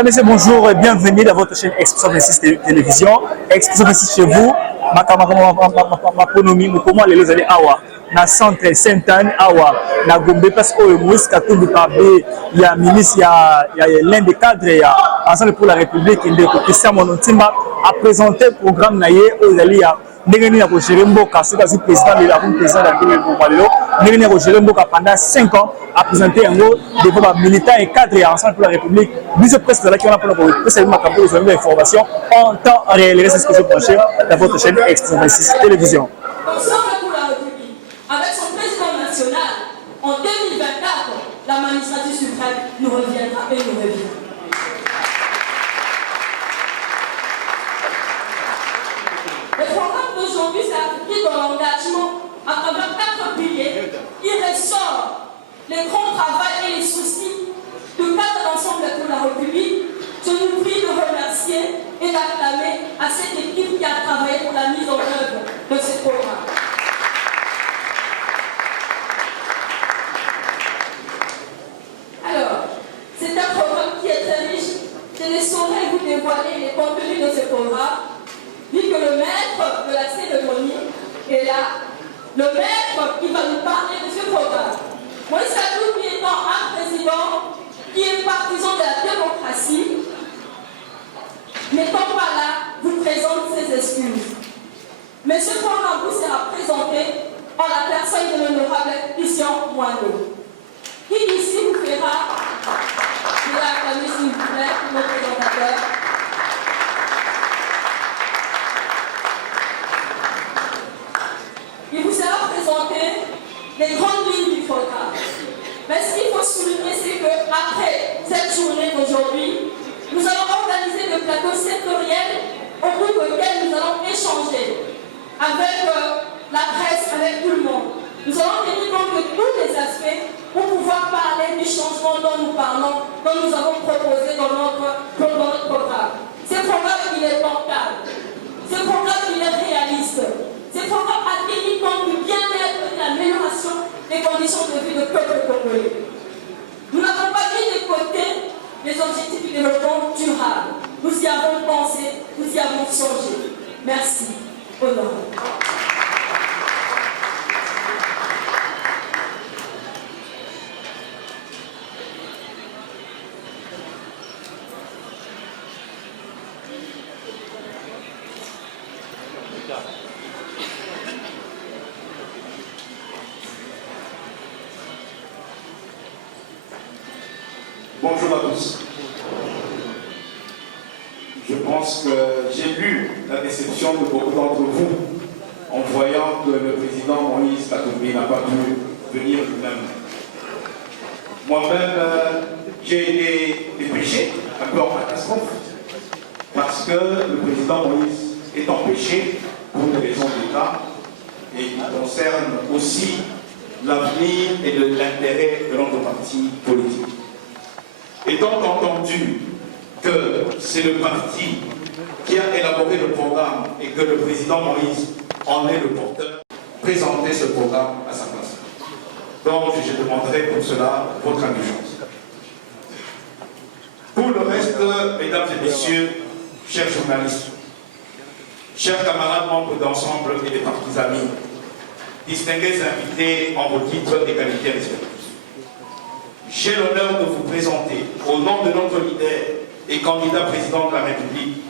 Madame, Messieurs, bonjour et bienvenue dans votre chaîne Expression 26 Télévision. Expression 26 chez vous. Ma comment les allez awa na centre Sainte-Anne awa na Gombe parce que Moïse Katumbi Kabé il y a ministre il y a l'un des cadres il y a ensemble pour la République il est Christian Monontimba a présenté le programme naïe aux alliés ndenge nini gérer mboka c'est parce que président de la président de la République ndenge nini gérer mboka pendant 5 ans a présenté un mot devant les militants et cadres ensemble pour la République nous presque là qui on a pour c'est ma campagne de information en temps réel c'est ce que je branché dans votre chaîne Expression 26 Télévision. Ensemble pour la République avec son président national en 2024 la magistrature suprême nous reviendra et nous reviendra. Le programme d'aujourd'hui, c'est appliqué dans l'engagement à travers 4 piliers. Il ressort les grands travaux et les soucis de cadre d'ensemble pour la République. Je nous prie de remercier et d'acclamer à cette équipe qui a travaillé pour la mise en œuvre de ce programme. Alors, c'est un programme qui est très riche. Je ne saurais vous dévoiler les contenus de ce programme. Vu que le maître de la cérémonie est là, le maître qui va nous parler de ce programme. Moïse Katumbi étant un président qui est partisan de la démocratie, n'étant pas là, vous présente ses excuses. Mais ce programme vous sera présenté en la personne de l'honorable Christian Moineau, qui ici vous fera, je vais acclamer s'il vous plaît, notre présentateur. Il vous sera présenté les grandes lignes du programme. Mais ce qu'il faut souligner, c'est qu'après cette journée d'aujourd'hui, nous allons organiser le plateau sectoriel au cours duquel nous allons échanger avec la presse, avec tout le monde. Nous allons tenir compte de tous les aspects pour pouvoir parler du changement dont nous parlons, dont nous avons proposé dans notre programme. Ce programme, il est portable. Ce programme, il est réaliste. Ce programme a tenu compte du bien-être et de l'amélioration des conditions de vie du peuple congolais. Nous n'avons pas mis de côté les objectifs du développement durable. Nous y avons pensé, nous y avons changé. Merci. Honneur. Bonjour à tous. Je pense que j'ai lu la déception de beaucoup d'entre vous en voyant que le président Moïse Katumbi n'a pas pu venir lui-même. Moi-même, j'ai été dépêché, un peu en catastrophe, parce que le président Moïse est empêché pour des raisons d'État et qui concernent aussi l'avenir et l'intérêt de notre parti politique. Étant entendu que c'est le parti qui a élaboré le programme et que le président Moïse en est le porteur, présenter ce programme à sa place. Donc je demanderai pour cela votre indulgence. Pour le reste, mesdames et messieurs, chers journalistes, chers camarades membres d'ensemble et des partis amis, distingués invités en vos titres et qualités respectifs, j'ai l'honneur de vous présenter, au nom de notre leader et candidat président de la République,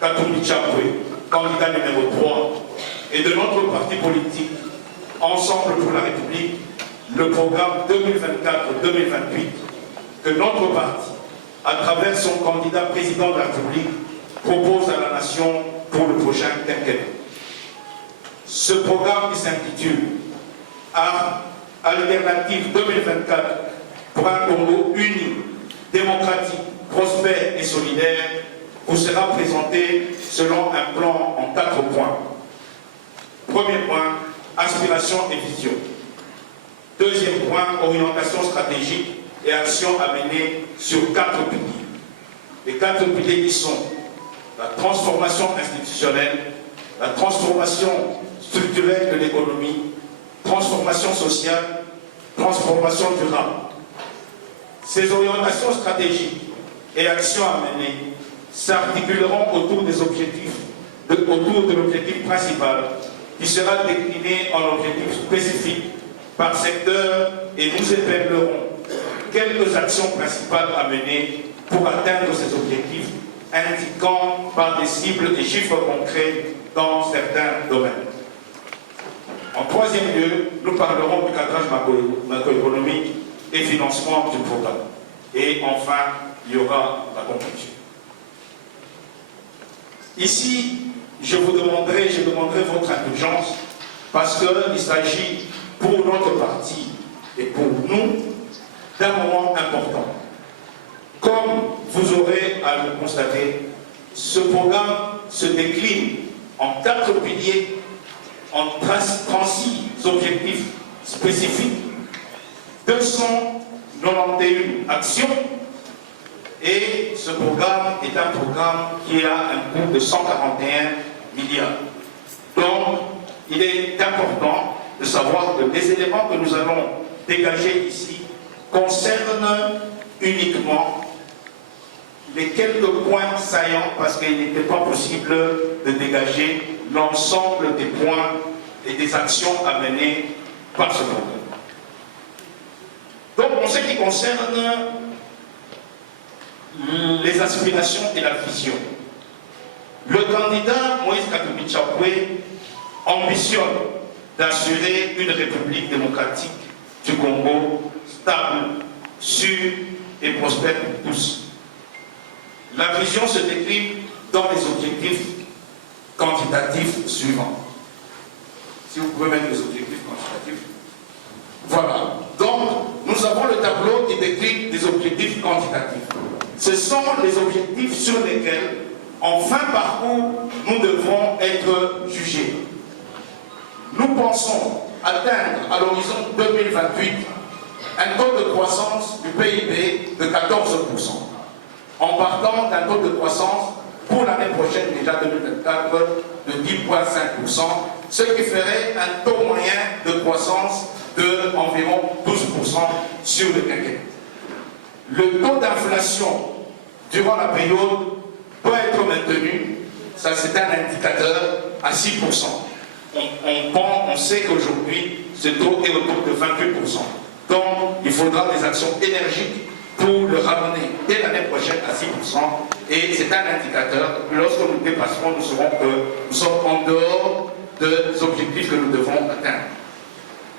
Katumbi Chapwe, candidat numéro 3, et de notre parti politique, Ensemble pour la République, le programme 2024-2028, que notre parti, à travers son candidat président de la République, propose à la nation pour le prochain quinquennat. Ce programme qui s'intitule Alternative 2024 pour un Congo uni, démocratique, prospère et solidaire vous sera présenté selon un plan en 4 points. Premier point, aspiration et vision. Deuxième point, orientation stratégique et action à mener sur 4 piliers. Les 4 piliers qui sont la transformation institutionnelle, la transformation structurelle de l'économie, transformation sociale, transformation durable. Ces orientations stratégiques et actions à mener s'articuleront autour des objectifs, autour de l'objectif principal qui sera décliné en objectifs spécifiques par secteur et nous épinglerons quelques actions principales à mener pour atteindre ces objectifs, indiquant par des cibles et chiffres concrets dans certains domaines. En troisième lieu, nous parlerons du cadrage macroéconomique et financement du programme. Et enfin, il y aura la conclusion. Ici, je demanderai votre indulgence parce qu'il s'agit pour notre parti et pour nous d'un moment important. Comme vous aurez à le constater, ce programme se décline en 4 piliers, en 36 objectifs spécifiques, 291 actions, et ce programme est un programme qui a un coût de 141 milliards. Donc, il est important de savoir que les éléments que nous allons dégager ici concernent uniquement les quelques points saillants parce qu'il n'était pas possible de dégager l'ensemble des points et des actions à mener par ce programme. Donc, en ce qui concerne les aspirations et la vision, le candidat Moïse Katumbi Chapwe ambitionne d'assurer une république démocratique du Congo stable, sûre et prospère pour tous. La vision se décline dans les objectifs quantitatifs suivants. Si vous pouvez mettre les objectifs quantitatifs. Voilà. Donc, nous avons le tableau qui décline les objectifs quantitatifs. Ce sont les objectifs sur lesquels, en fin de parcours, nous devrons être jugés. Nous pensons atteindre à l'horizon 2028 un taux de croissance du PIB de 14%, en partant d'un taux de croissance pour l'année prochaine, déjà 2024, de 10,5%, ce qui ferait un taux moyen de croissance d'environ 12% sur le quinquennat. Le taux d'inflation durant la période peut être maintenu, ça c'est un indicateur à 6%. On sait qu'aujourd'hui, ce taux est autour de 28%. Donc, il faudra des actions énergiques pour le ramener dès l'année prochaine à 6%. Et c'est un indicateur. Lorsque nous dépasserons, nous saurons que nous sommes en dehors des objectifs que nous devons atteindre.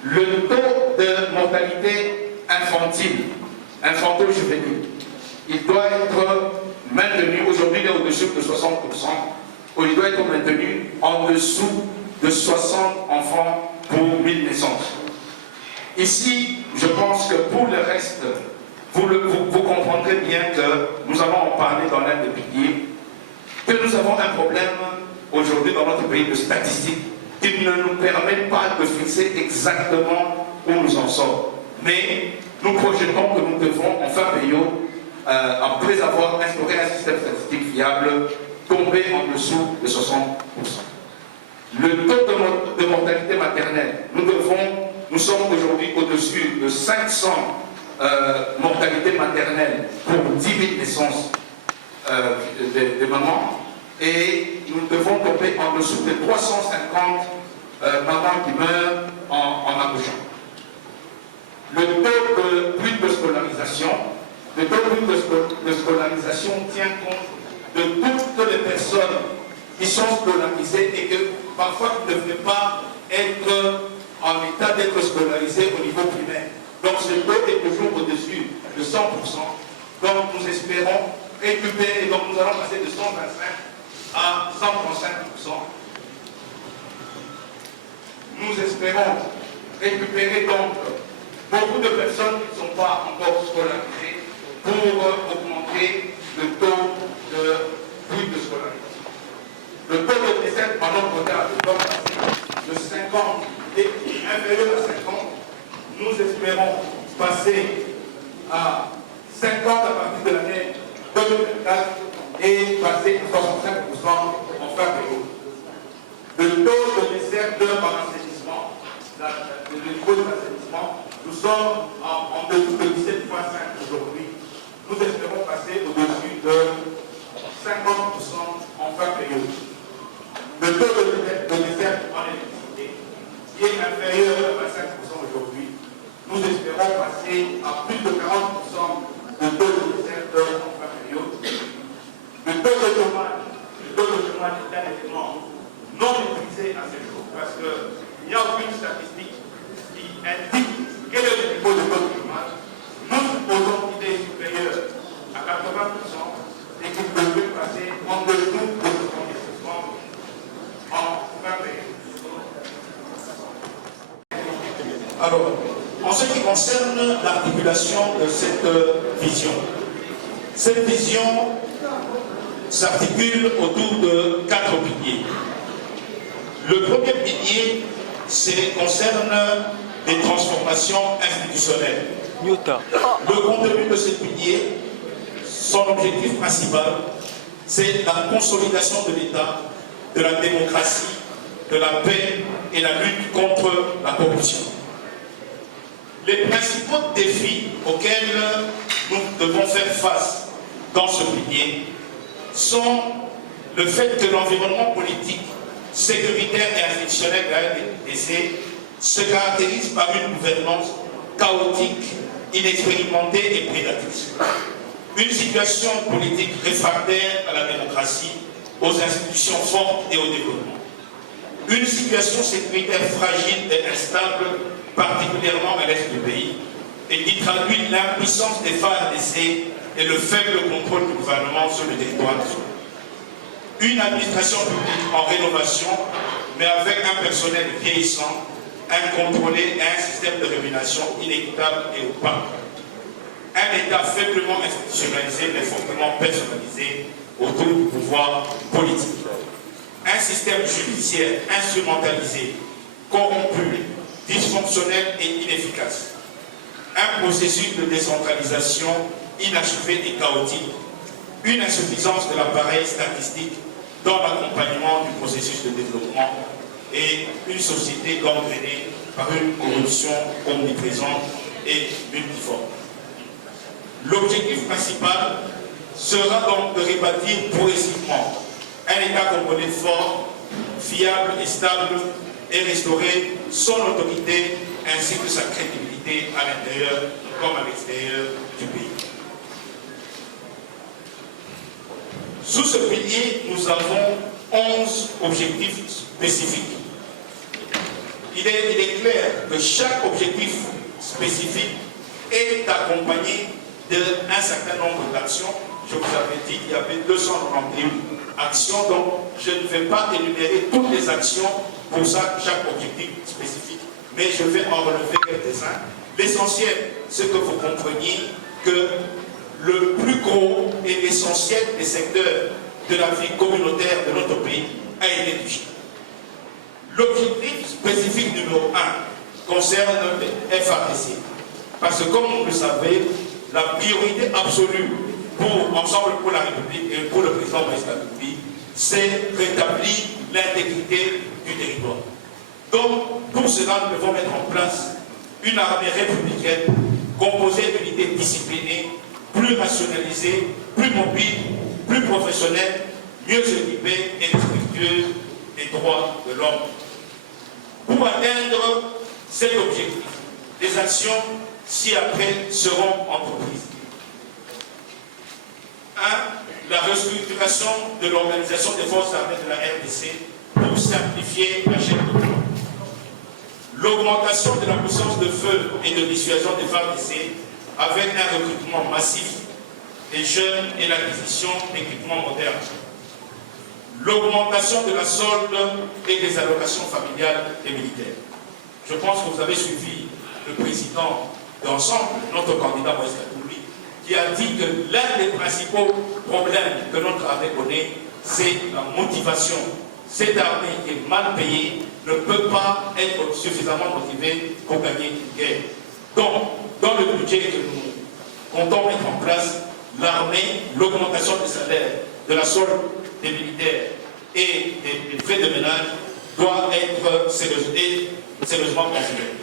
Le taux de mortalité infantile, infanto-juvénile, il doit être maintenu. Aujourd'hui, il est au-dessus de 60%. Il doit être maintenu en dessous de 60 enfants pour 1000 naissances. Ici, je pense que pour le reste, vous comprendrez bien que nous allons en parler dans l'un des piliers, que nous avons un problème aujourd'hui dans notre pays de statistiques qui ne nous permet pas de fixer exactement où nous en sommes. Mais nous projetons que nous devons, en fin période, après avoir instauré un système statistique fiable, tomber en dessous de 60%. Le taux de mortalité maternelle, nous sommes aujourd'hui au-dessus de 500 mortalités maternelles pour 10 000 naissances de mamans, et nous devons tomber en dessous de 350 mamans qui meurent en accouchant. Le taux de plus de scolarisation, tient compte de toutes les personnes qui sont scolarisées et que parfois ne devraient pas être en état d'être scolarisées au niveau primaire. Donc ce taux est toujours au-dessus de 100%. Donc nous espérons récupérer, donc nous allons passer de 125 à 135%. Nous espérons récupérer donc beaucoup de personnes qui ne sont pas encore scolarisées pour augmenter le taux de plus de scolarisation. Le taux de décès en nombre d'âge doit passer de 50 et inférieur à 50. Nous espérons passer à 50 à partir de l'année 2024 et passer à 65% en fin de période. Le taux de décès par assainissement, le niveau de l'assainissement, nous sommes en dessous de 17,5 aujourd'hui. Nous espérons passer au-dessus de 50% en fin période. Le taux de désert en électricité, qui est inférieur à 25% aujourd'hui, nous espérons passer à plus de 40% de taux de désert en fin période. Le taux de chômage est un élément non maîtrisé à ce jour, parce qu'il n'y a aucune statistique qui indique quel est le niveau de taux de chômage. Nous supposons qu'il est supérieur à 80% et qu'il devrait passer en dessous de 70% en fin période. Alors, en ce qui concerne l'articulation de cette vision s'articule autour de 4 piliers. Le premier pilier concerne les transformations institutionnelles. Le contenu de ce pilier, son objectif principal, c'est la consolidation de l'État, de la démocratie, de la paix et la lutte contre la corruption. Les principaux défis auxquels nous devons faire face dans ce pilier sont le fait que l'environnement politique, sécuritaire et institutionnel de la RDC se caractérise par une gouvernance chaotique, inexpérimentée et prédatrice. Une situation politique réfractaire à la démocratie, aux institutions fortes et au développement. Une situation sécuritaire fragile et instable, particulièrement à l'est du pays, et qui traduit l'impuissance des FARDC et le faible contrôle du gouvernement sur le territoire national. Une administration publique en rénovation, mais avec un personnel vieillissant, incontrôlé et un système de rémunération inéquitable et opaque. Un État faiblement institutionnalisé, mais fortement personnalisé autour du pouvoir politique. Un système judiciaire instrumentalisé, corrompu, dysfonctionnel et inefficace. Un processus de décentralisation inachevé et chaotique. Une insuffisance de l'appareil statistique dans l'accompagnement du processus de développement et une société gangrénée par une corruption omniprésente et multiforme. L'objectif principal sera donc de rebâtir progressivement un État congolais fort, fiable et stable et restaurer son autorité ainsi que sa crédibilité à l'intérieur comme à l'extérieur du pays. Sous ce pilier, nous avons 11 objectifs spécifiques. Il est clair que chaque objectif spécifique est accompagné d'un certain nombre d'actions. Je vous avais dit qu'il y avait 291 actions, donc je ne vais pas énumérer toutes les actions pour chaque objectif spécifique, mais je vais en relever quelques-uns. L'essentiel, c'est que vous compreniez que le plus gros et l'essentiel des secteurs de la vie communautaire de notre pays a été touché. L'objectif spécifique numéro 1 concerne le FARDC. Parce que comme vous le savez, la priorité absolue pour Ensemble pour la République et pour le président Moïse Katumbi, c'est rétablir l'intégrité du territoire. Donc, pour cela, nous devons mettre en place une armée républicaine composée d'unités disciplinées, plus rationalisées, plus mobiles, plus professionnelles, mieux équipées et respectueuses des droits de l'homme. Pour atteindre cet objectif, les actions ci-après seront entreprises. 1. La restructuration de l'organisation des forces armées de la RDC pour simplifier la chaîne de commande. L'augmentation de la puissance de feu et de dissuasion des FARDC avec un recrutement massif des jeunes et l'acquisition d'équipements modernes. L'augmentation de la solde et des allocations familiales des militaires. Je pense que vous avez suivi le président d'Ensemble, notre candidat Moïse Katumbi, qui a dit que l'un des principaux problèmes que notre armée connaît, c'est la motivation. Cette armée qui est mal payée ne peut pas être suffisamment motivée pour gagner une guerre. Donc, dans le budget que nous comptons mettre en place, l'armée, l'augmentation des salaires, de la solde des militaires et des frais de ménage doit être sérieusement considérée.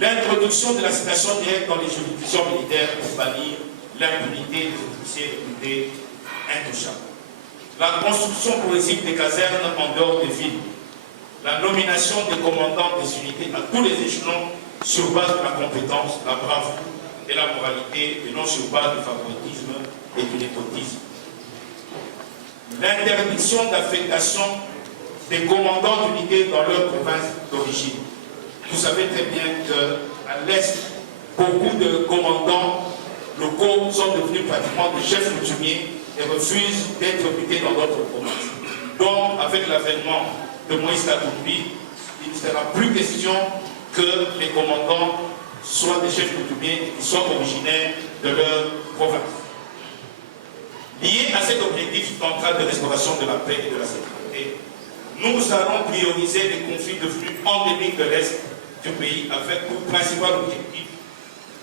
L'introduction de la citation directe dans les juridictions militaires pour bannir l'impunité des officiers recrutés intouchables. La construction progressive des casernes en dehors des villes, la nomination des commandants des unités à tous les échelons sur base de la compétence, la bravoure et la moralité, et non sur base du favoritisme et du népotisme. L'interdiction d'affectation des commandants d'unités dans leur province d'origine. Vous savez très bien qu'à l'Est, beaucoup de commandants locaux sont devenus pratiquement des chefs coutumiers et refusent d'être mutés dans d'autres provinces. Donc, avec l'avènement de Moïse Katumbi, il ne sera plus question que les commandants soient des chefs coutumiers qui soient originaires de leur province. Lié à cet objectif central de restauration de la paix et de la sécurité, nous allons prioriser les conflits devenus endémiques de l'Est du pays avec pour principal objectif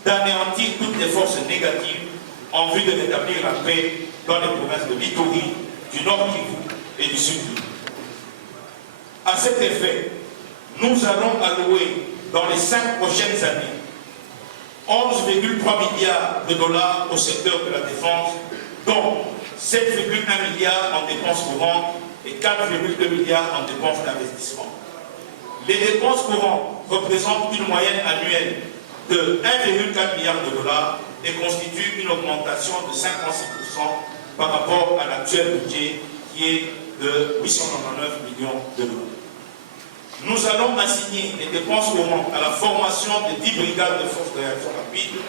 d'anéantir toutes les forces négatives en vue de rétablir la paix dans les provinces de l'Ituri, du Nord Kivu et du Sud Kivu. À cet effet, nous allons allouer dans les 5 prochaines années 11,3 milliards de dollars au secteur de la défense, dont 7,1 milliards en dépenses courantes et 4,2 milliards en dépenses d'investissement. Les dépenses courantes représentent une moyenne annuelle de 1,4 milliard de dollars et constituent une augmentation de 56% par rapport à l'actuel budget qui est de 899 millions de dollars. Nous allons assigner les dépenses courantes à la formation de 10 brigades de forces de réaction rapide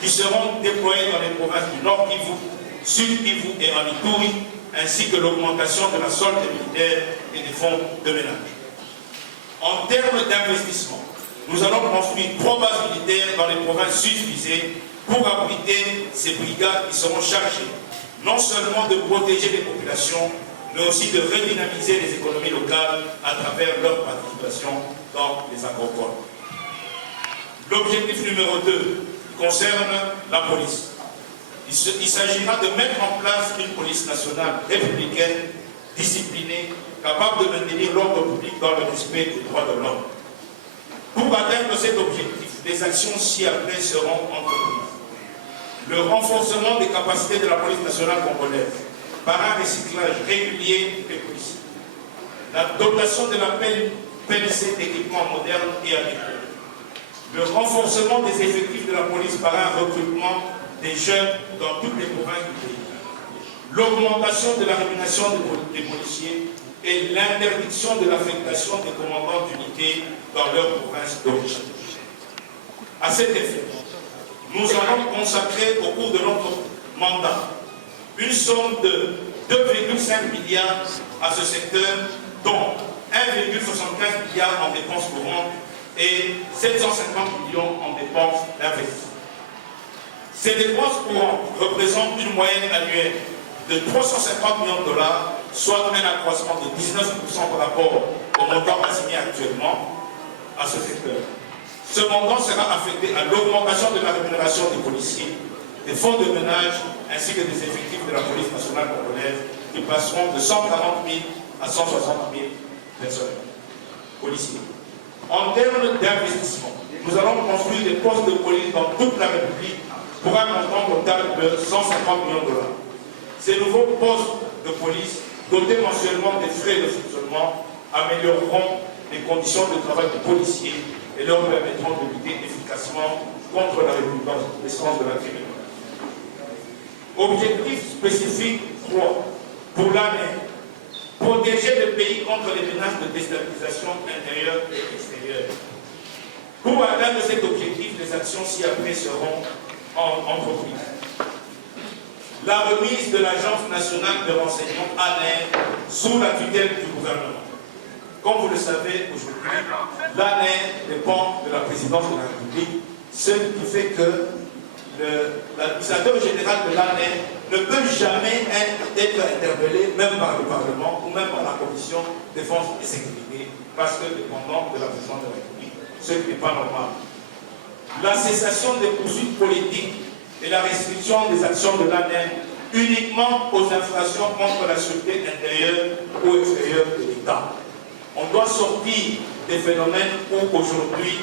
qui seront déployées dans les provinces du Nord Kivu, Sud Kivu et en Ituri, ainsi que l'augmentation de la solde des militaires et des fonds de ménage. En termes d'investissement, nous allons construire 3 bases militaires dans les provinces sud visées pour abriter ces brigades qui seront chargées non seulement de protéger les populations, mais aussi de redynamiser les économies locales à travers leur participation dans les agropoles. L'objectif numéro 2 concerne la police. Il s'agira de mettre en place une police nationale républicaine, disciplinée, capable de maintenir l'ordre public dans le respect des droits de l'homme. Pour atteindre cet objectif, des actions ci-après seront entreprises. Le renforcement des capacités de la police nationale congolaise par un recyclage régulier des policiers. La dotation de la PNC d'équipements modernes et adéquats. Le renforcement des effectifs de la police par un recrutement des jeunes dans toutes les provinces du pays. L'augmentation de la rémunération des policiers et l'interdiction de l'affectation des commandants d'unités dans leur province d'origine. À cet effet, nous allons consacrer au cours de notre mandat une somme de 2,5 milliards à ce secteur, dont 1,75 milliard en dépenses courantes et 750 millions en dépenses d'investissement. Ces dépenses courantes représentent une moyenne annuelle de 350 millions de dollars, soit un accroissement de 19% par rapport au montant assigné actuellement à ce secteur. Ce montant sera affecté à l'augmentation de la rémunération des policiers, des fonds de ménage ainsi que des effectifs de la police nationale congolaise qui passeront de 140 000 à 160 000 personnes policiers. En termes d'investissement, nous allons construire des postes de police dans toute la République pour un montant total de 150 millions de dollars. Ces nouveaux postes de police, dotés mensuellement des frais de fonctionnement, amélioreront les conditions de travail des policiers et leur permettront de lutter efficacement contre la recrudescence de la criminalité. Objectif spécifique 3 pour l'année: protéger le pays contre les menaces de déstabilisation intérieure et extérieure. Pour atteindre cet objectif, les actions ci-après seront entreprises. La remise de l'Agence nationale de renseignement ANER sous la tutelle du gouvernement. Comme vous le savez, aujourd'hui, l'ANER dépend de la présidence de la République, ce qui fait que l'administrateur général de l'ANER ne peut jamais être interpellé, même par le Parlement ou même par la Commission défense et sécurité, parce que dépendant de la présidence de la République, ce qui n'est pas normal. La cessation des poursuites politiques et la restriction des actions de l'ANER uniquement aux infractions contre la sûreté intérieure ou extérieure de l'État. On doit sortir des phénomènes où aujourd'hui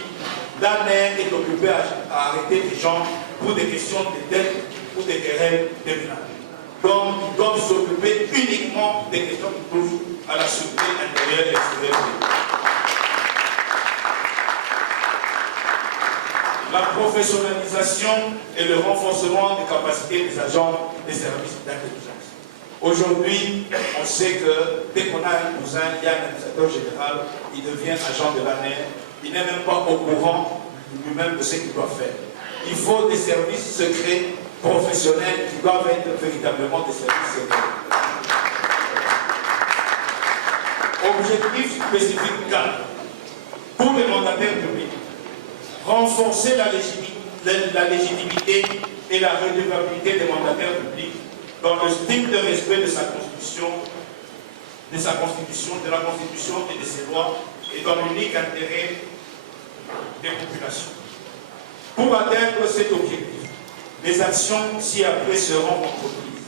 l'ANER est occupé à arrêter des gens pour des questions de dette ou des querelles criminelles. donc ils doivent s'occuper uniquement des questions qui touchent à la sécurité intérieure et extérieure. La professionnalisation et le renforcement des capacités des agents des services d'intelligence. Aujourd'hui, on sait que dès qu'on a un cousin, il y a un administrateur général, il devient agent de l'ANER, il n'est même pas au courant lui-même de ce qu'il doit faire. Il faut des services secrets professionnels qui doivent être véritablement des services secrets. Objectif spécifique 4. Pour les mandataires publics, renforcer la légitimité et la redevabilité des mandataires publics dans le strict respect de sa constitution, de la Constitution et de ses lois, et dans l'unique intérêt des populations. Pour atteindre cet objectif, les actions ci-après seront entreprises.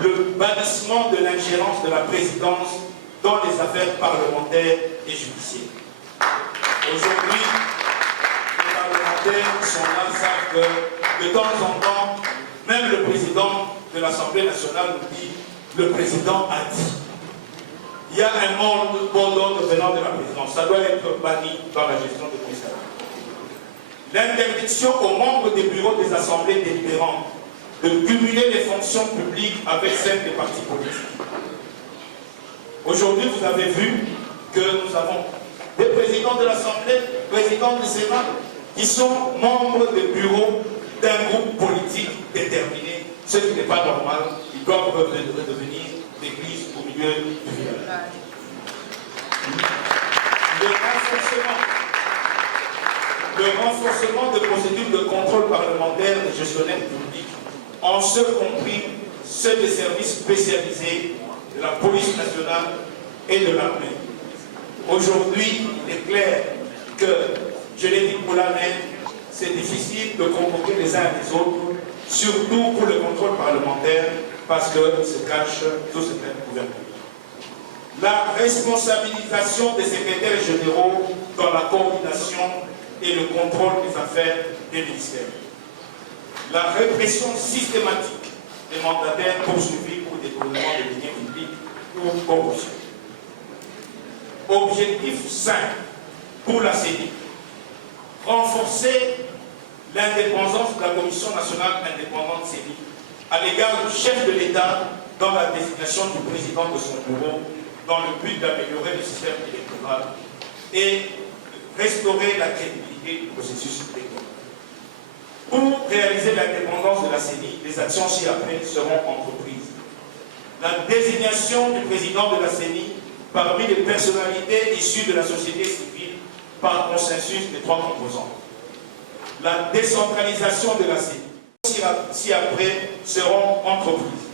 Le bannissement de l'ingérence de la présidence dans les affaires parlementaires et judiciaires. Aujourd'hui, les parlementaires qui sont là savent que de temps en temps, même le président de l'Assemblée nationale nous dit « le président a dit ». Il y a un mot d'ordre venant de la présidence. Ça doit être banni dans la gestion de président. L'interdiction aux membres des bureaux des assemblées délibérantes de cumuler les fonctions publiques avec celles des partis politiques. Aujourd'hui, vous avez vu que nous avons des présidents de l'Assemblée, présidents du Sénat, qui sont membres des bureaux d'un groupe politique déterminé, ce qui n'est pas normal. Ils doivent redevenir l'église au milieu du village. Le renforcement de procédures de contrôle parlementaire des gestionnaires publics, en ce compris ceux des services spécialisés de la police nationale et de l'armée. Aujourd'hui, il est clair que, je l'ai dit pour l'année, c'est difficile de convoquer les uns et les autres, surtout pour le contrôle parlementaire, parce qu'il se cache tout ce plein couverture. La responsabilisation des secrétaires généraux dans la coordination et le contrôle des affaires des ministères. La répression systématique des mandataires poursuivis pour détournement de deniers publics ou corruption. Objectif 5 pour la CENI. Renforcer l'indépendance de la Commission nationale indépendante CENI à l'égard du chef de l'État dans la désignation du président de son bureau dans le but d'améliorer le système électoral et restaurer la crédibilité du processus électoral. Pour réaliser l'indépendance de la CENI, les actions ci-après seront entreprises. La désignation du président de la CENI parmi les personnalités issues de la société civile par consensus des 3 composants. La décentralisation de la CENI ci-après seront entreprises.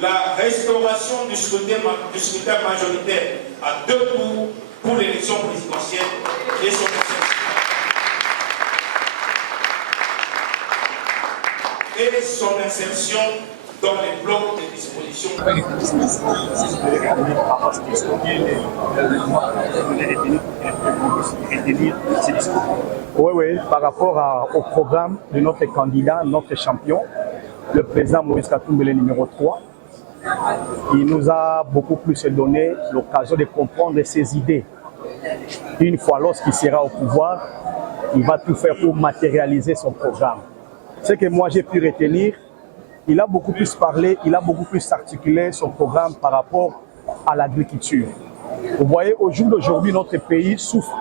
La restauration du scrutin majoritaire à 2 tours pour l'élection présidentielle et son insertion dans les blocs de dispositions. Oui, par rapport au programme de notre candidat, notre champion, le président Moïse Katumbi, le numéro 3, il nous a beaucoup plus donné l'occasion de comprendre ses idées. Une fois lorsqu'il sera au pouvoir, il va tout faire pour matérialiser son programme. Ce que moi j'ai pu retenir, il a beaucoup plus parlé, il a beaucoup plus articulé son programme par rapport à l'agriculture. Vous voyez, au jour d'aujourd'hui, notre pays souffre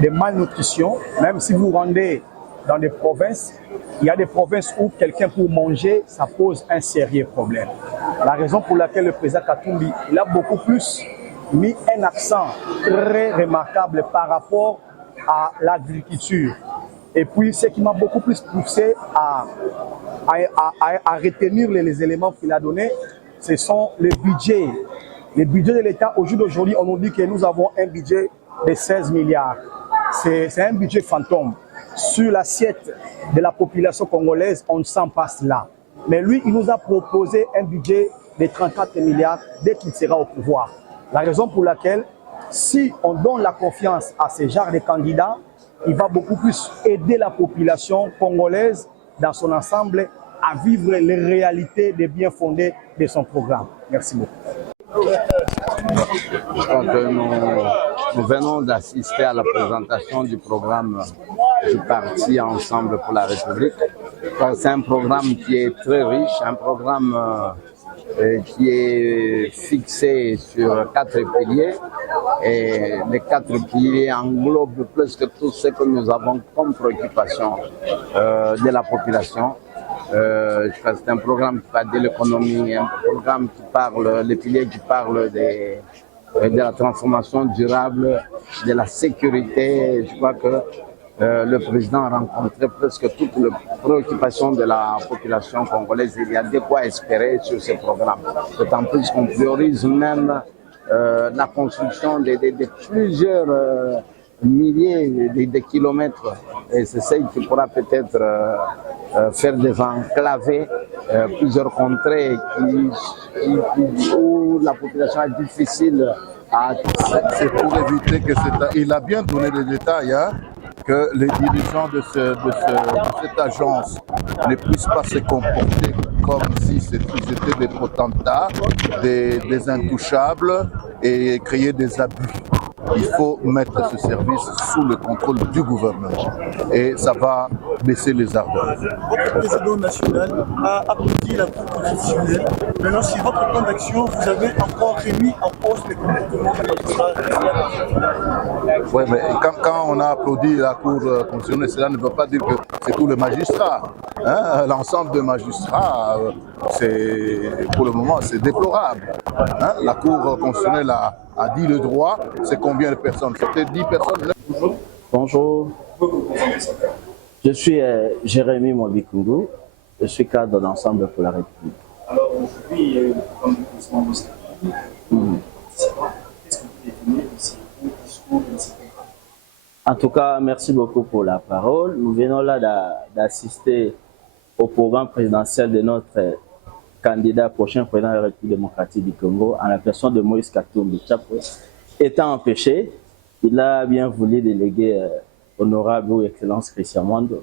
de malnutrition. Même si vous rendez dans des provinces, il y a des provinces où quelqu'un pour manger, ça pose un sérieux problème. La raison pour laquelle le président Katumbi, il a beaucoup plus mis un accent très remarquable par rapport à l'agriculture. Et puis, ce qui m'a beaucoup plus poussé à retenir les éléments qu'il a donnés, ce sont les budgets. Les budgets de l'État, au jour d'aujourd'hui, on nous dit que nous avons un budget de 16 milliards. C'est un budget fantôme. Sur l'assiette de la population congolaise, on ne s'en passe là. Mais lui, il nous a proposé un budget de 34 milliards dès qu'il sera au pouvoir. La raison pour laquelle, si on donne la confiance à ce genre de candidats, il va beaucoup plus aider la population congolaise dans son ensemble à vivre les réalités des bien fondés de son programme. Merci beaucoup. Nous venons d'assister à la présentation du programme du parti Ensemble pour la République. C'est un programme qui est très riche, un programme qui est fixé sur 4 piliers. Et les 4 piliers englobent presque tout ce que nous avons comme préoccupation de la population. C'est un programme qui parle de l'économie, un programme qui parle, les piliers qui parlent de la transformation durable, de la sécurité. Je crois que le président a rencontré presque toutes les préoccupations de la population congolaise. Il y a de quoi espérer sur ce programme. D'autant plus qu'on priorise même la construction de plusieurs milliers de kilomètres. Et c'est ça qui pourra peut-être faire des enclavés, plusieurs contrées où la population est difficile à... C'est pour éviter que il a bien donné les détails, hein, que les dirigeants de cette agence ne puissent pas se comporter comme si ils étaient des potentats, des intouchables et créer des abus. Il faut mettre ce service sous le contrôle du gouvernement et ça va baisser les ardeurs. Votre président national a applaudi la Cour constitutionnelle. Maintenant, sur votre plan d'action, vous avez encore remis en cause les comportements de votre... Oui, mais quand on a applaudi la Cour constitutionnelle, cela ne veut pas dire que c'est tous les magistrats. Hein? L'ensemble des magistrats, pour le moment, c'est déplorable. Hein? La Cour constitutionnelle a dit le droit. C'est combien de personnes? C'était 10 personnes. Bonjour. Bonjour. Je suis Jérémy Mobikungu. Je suis cadre d'Ensemble pour la République. Alors aujourd'hui, il y a eu le programme du président Moscati. Qu'est-ce que vous définissez de ces discours de ces programmes? En tout cas, merci beaucoup pour la parole. Nous venons là d'assister au programme présidentiel de notre candidat prochain président de la République démocratique du Congo, en la personne de Moïse Katumbi Tshapwe. Étant empêché, il a bien voulu déléguer honorable ou excellence Christian Mwando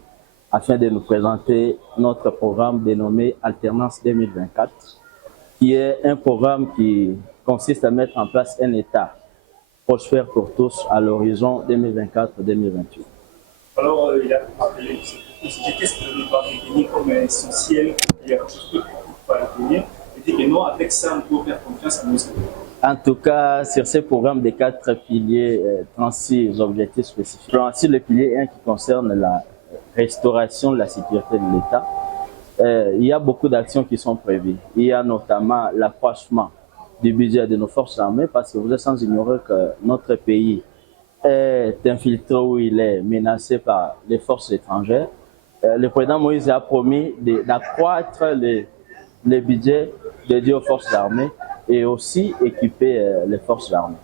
afin de nous présenter notre programme dénommé Alternance 2024, qui est un programme qui consiste à mettre en place un État prospère pour tous à l'horizon 2024-2028. Alors, il a appelé qu'est-ce que nous va définir comme essentiel, il y a quelque chose que pour l'avenir, et dit que non, avec ça, on peut faire confiance à nos États. En tout cas, sur ce programme des 4 piliers, 36 objectifs spécifiques. Ainsi, le pilier 1 qui concerne la restauration de la sécurité de l'État. Il y a beaucoup d'actions qui sont prévues. Il y a notamment l'accroissement du budget de nos forces armées, parce que vous êtes sans ignorer que notre pays est infiltré ou il est menacé par les forces étrangères. Le président Moïse a promis d'accroître les budgets dédiés aux forces armées et aussi équiper les forces armées.